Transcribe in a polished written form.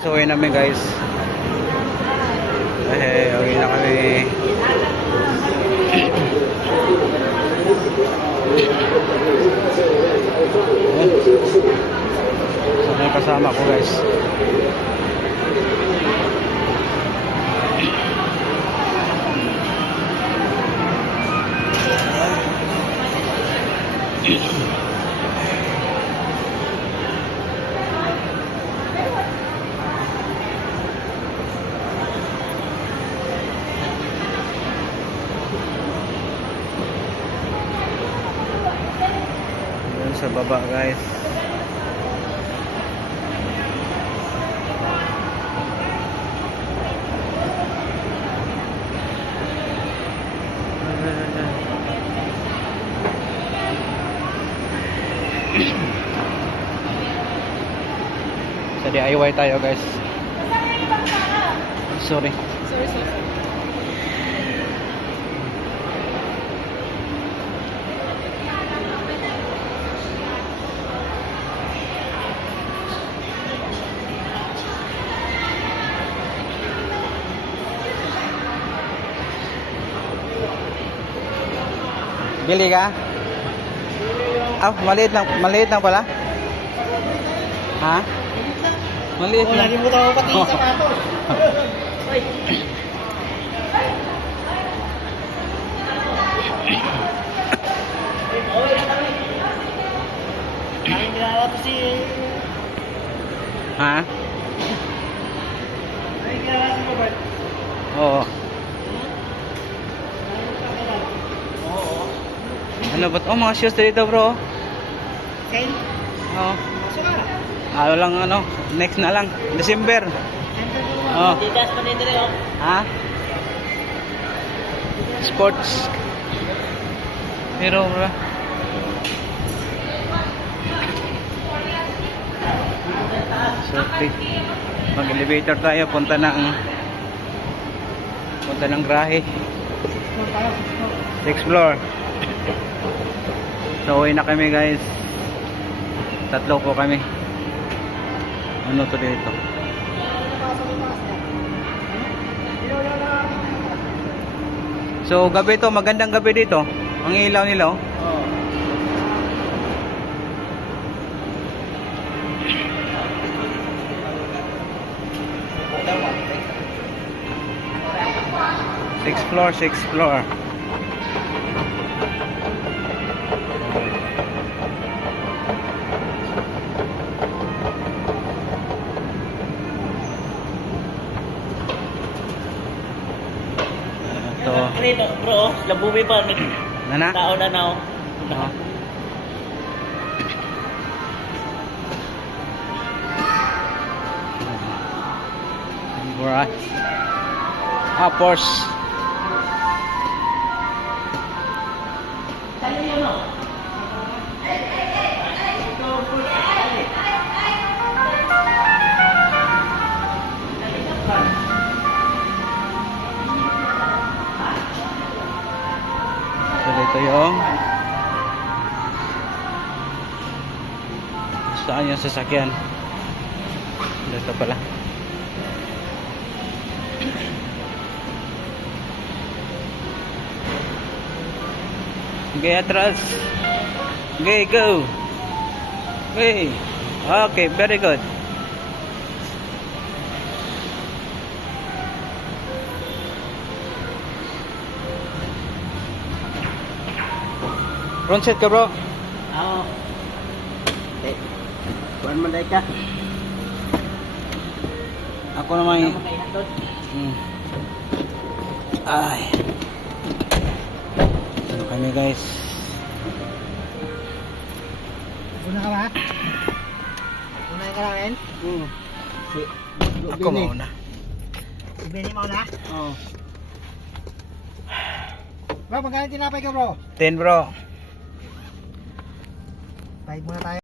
So uwi namin guys. Uwi na kami. So may kasama ko guys. Sa baba guys. Sa DIY tayo guys. Sorry. Bili ka? Maliit lang pala. Ha? Maliit lang. Nalimutan ko pati yung sapatos. Oy. Ay, ginawa to si... Ha? Ay, ginawa si Robert. Oo. Oo. Ano ba? Oh, mga shoes dito bro. Sale? Oo. Masuk ka. Ano lang ano, next na lang, December. Oh. Didas pa din rin oh. Ha? Sports. Pero bro. So, mag-elevator tayo, punta ng Grahe. Explore. So, uwi na kami guys. Tatlo po kami. Ano to dito? So gabi to, magandang gabi dito. Ang ilaw nila oh. Sixth floor. Ito, bro, labumi pa. Nana? Tao na na. Alright. Porsche. So dito yung saan yung sasakyan dito pala. Okay, atras. Okay, go. Okay. Okay, very good. Front seat ka bro. Oo. Eh, kuhan mo dahil ka. Ako naman yung Makaihantod. ay. Ano kami guys? Una ka ba? Una ka namin? Ako mauna. Si Benny mauna? Oo. Bro, magkano tinapay ka bro? 10 bro. Bike muna tayo.